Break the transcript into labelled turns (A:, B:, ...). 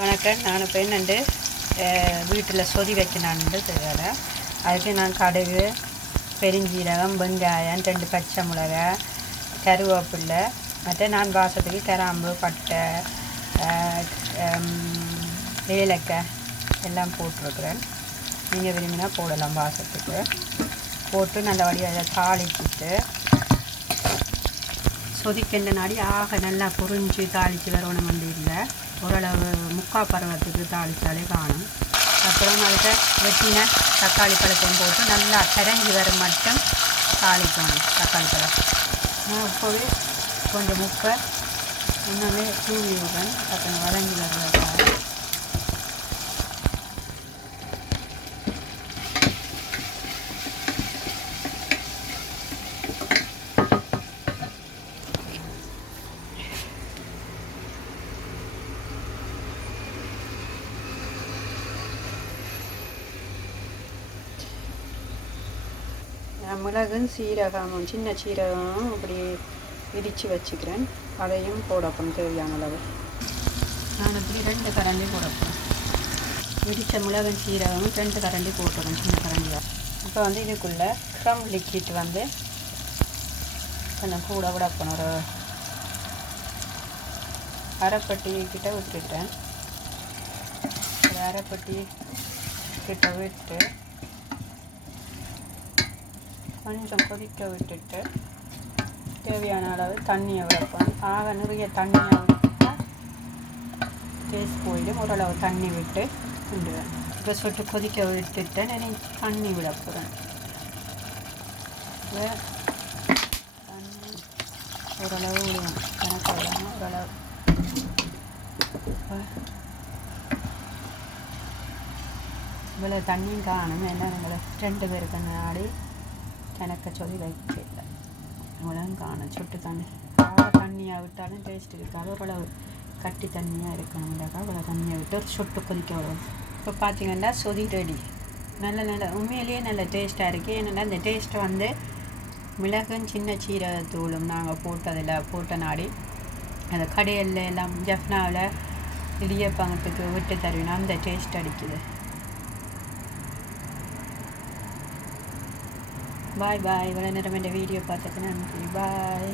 A: வணக்கம். நான் இப்போ வீட்டில் சொதி வைக்கணுன்ட்டு தெரியல அதுக்கு நான் கடுகு பெருஞ்சீரகம் வெங்காயம் ரெண்டு பச்சை மிளகாய் கருவேப்பில்லை மற்ற நான் வாசத்துக்கு கிராம்பு பட்டை ஏலக்காய் எல்லாம் போட்டிருக்கிறேன். நீங்கள் விரும்பினா போடலாம் வாசத்துக்கு. போட்டு நல்லபடியாக வழியாக தாளிச்சிட்டு சொதிக்கின்ற நாடி ஆக நல்லா பொறிஞ்சு தாளித்து வரணும் வந்து இல்லை. ஓரளவு முக்கா பருவத்துக்கு தாளித்தாலே காணும். அப்புறம் அதுக்கு வெட்டின தக்காளி பழத்தையும் போட்டு நல்லா கரைஞ்சி வர மட்டும் தாளிக்கணும் தக்காளி பழம். நான் இப்போவே கொஞ்சம் முப்பை இன்னுமே தூவி விடுறேன். பக்கம் வதங்கி வர்றதுக்காக. மிளகும் சீரகமும் சின்ன சீரகமும் இப்படி இடித்து வச்சுக்கிறேன். அதையும் போடப்போம் தேவையான அளவு. நான் இப்படி ரெண்டு கரண்டி போடப்போம் இடித்த மிளகும் சீரகமும் ரெண்டு கரண்டி போட்டுறோம் சின்ன கரண்டியாக இப்போ வந்து இதுக்குள்ளே க்ரம் லிக்விட் வந்து கொஞ்சம் கூட விட போன ஒரு அரைப்பட்டி கிட்ட விட்டுட்டேன். அரைப்பட்டி கிட்ட விட்டு கொஞ்சம் கொதிக்க விட்டுட்டு தேவையான அளவு தண்ணியை வைப்போம் ஆக நிறைய தண்ணியை விட்டால் டேஸ்ட் போயிடும். ஓரளவு தண்ணி விட்டு கிண்டுவேன் இப்போ சொட்டு கொதிக்க விட்டுட்டு நான் தண்ணி விட போகிறேன் தண்ணி ஓரளவு விடுவேன். எனக்கு விடாமல் ஓரளவு. இவ்வளோ தண்ணியும் காணும். என்ன உங்களை ரெண்டு பேருக்கு நாடி எனக்கு சொல்லி வைக்கல இவ்வளோ காணும். சுட்டு தண்ணி. அவ்வளோ தண்ணியாக விட்டாலும் டேஸ்ட் இருக்காது. ஓரளவு கட்டி தண்ணியாக இருக்கணும். இருக்கணும்டாக்கா அவ்வளோ தண்ணியை விட்டு ஒரு சொட்டு கொதிக்க வரும் இப்போ பார்த்தீங்கன்னா சொதி ரெடி. நல்ல நல்ல உண்மையிலேயே நல்ல டேஸ்ட்டாக இருக்குது ஏன்னா இந்த டேஸ்ட்டு வந்து மிளகும் சின்ன சீரகத்தூளும் நாங்கள் போட்டதில் போட்ட நாடி. அந்த கடையில் எல்லாம் ஜஃப்னாவில் இடியப்பங்கத்துக்கு விட்டு தருவினா அந்த டேஸ்ட் அடிக்குது. பாய் பாய் இவ்வளோ நேரம் இந்த வீடியோ பார்த்ததுக்கு நன்றி. பாய்